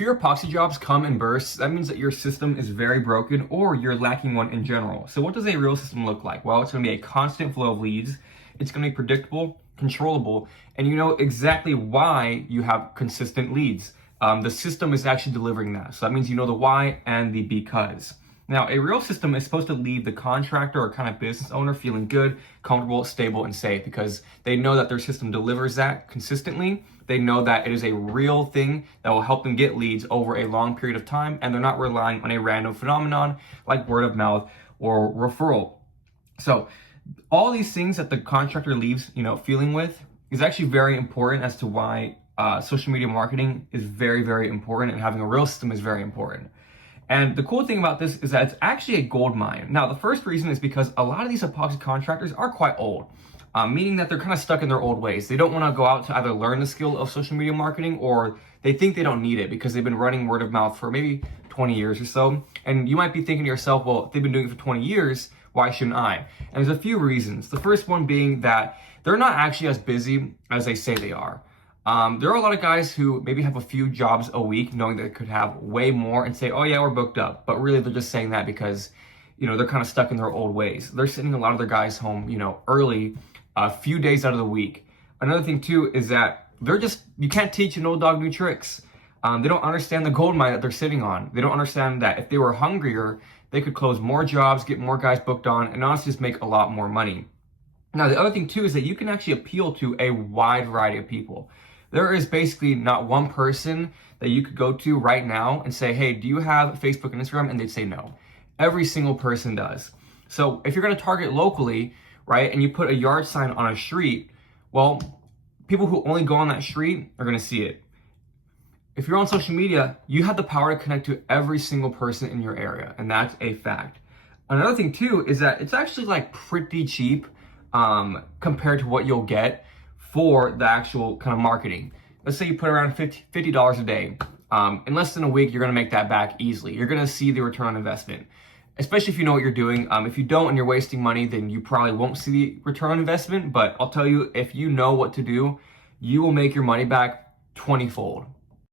If your epoxy jobs come in bursts, that means that your system is very broken or you're lacking one in general. So what does a real system look like? Well, it's going to be a constant flow of leads. It's going to be predictable, controllable, and you know exactly why you have consistent leads. The system is actually delivering that. So that means you know the why and the because. Now, a real system is supposed to leave the contractor or kind of business owner feeling good, comfortable, stable, and safe because they know that their system delivers that consistently. They know that it is a real thing that will help them get leads over a long period of time, and they're not relying on a random phenomenon like word of mouth or referral. So all these things that the contractor leaves, feeling with is actually very important as to why social media marketing is very, very important, and having a real system is very important. And the cool thing about this is that it's actually a gold mine. Now, the first reason is because a lot of these epoxy contractors are quite old, meaning that they're kind of stuck in their old ways. They don't want to go out to either learn the skill of social media marketing, or they think they don't need it because they've been running word of mouth for maybe 20 years or so. And you might be thinking to yourself, well, if they've been doing it for 20 years, why shouldn't I? And there's a few reasons. The first one being that they're not actually as busy as they say they are. There are a lot of guys who maybe have a few jobs a week, knowing they could have way more and say, oh yeah, we're booked up. But really they're just saying that because, they're kind of stuck in their old ways. They're sending a lot of their guys home, early, a few days out of the week. Another thing too is that you can't teach an old dog new tricks. They don't understand the gold mine that they're sitting on. They don't understand that if they were hungrier, they could close more jobs, get more guys booked on, and honestly just make a lot more money. Now, the other thing too is that you can actually appeal to a wide variety of people. There is basically not one person that you could go to right now and say, hey, do you have Facebook and Instagram? And they'd say no. Every single person does. So if you're going to target locally, right, and you put a yard sign on a street, well, people who only go on that street are going to see it. If you're on social media, you have the power to connect to every single person in your area, and that's a fact. Another thing too is that it's actually like pretty cheap compared to what you'll get for the actual kind of marketing. Let's say you put around $50 a day. In less than a week, you're gonna make that back easily. You're gonna see the return on investment, especially if you know what you're doing. If you don't and you're wasting money, then you probably won't see the return on investment. But I'll tell you, if you know what to do, you will make your money back 20-fold.